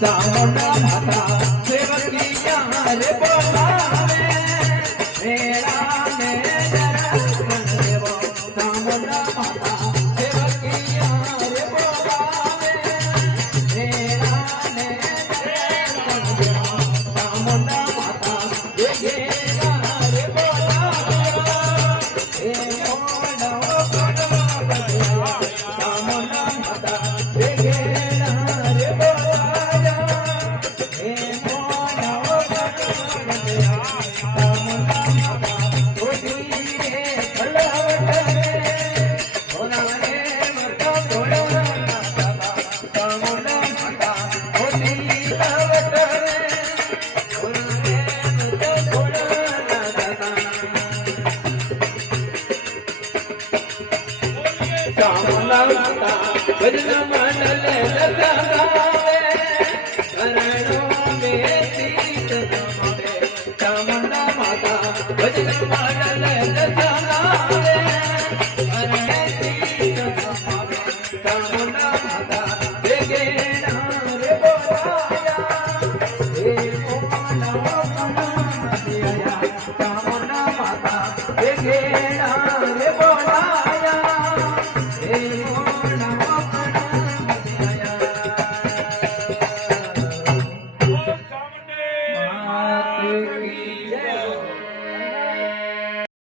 चामुंडा माता सेवकिया रे बोलावे मेरा में दर्शन देवो चामुंडा माता सेवकिया रे बोलावे मेरा में दर्शन देवो चामुंडा माता देखेगा रे बोलावे ए मोंडा चामुंडा माता देखेगा रे बोलावे भजन मंडल लगावे शरणों में शीश नमावे चामुंडा माता भजन मंडल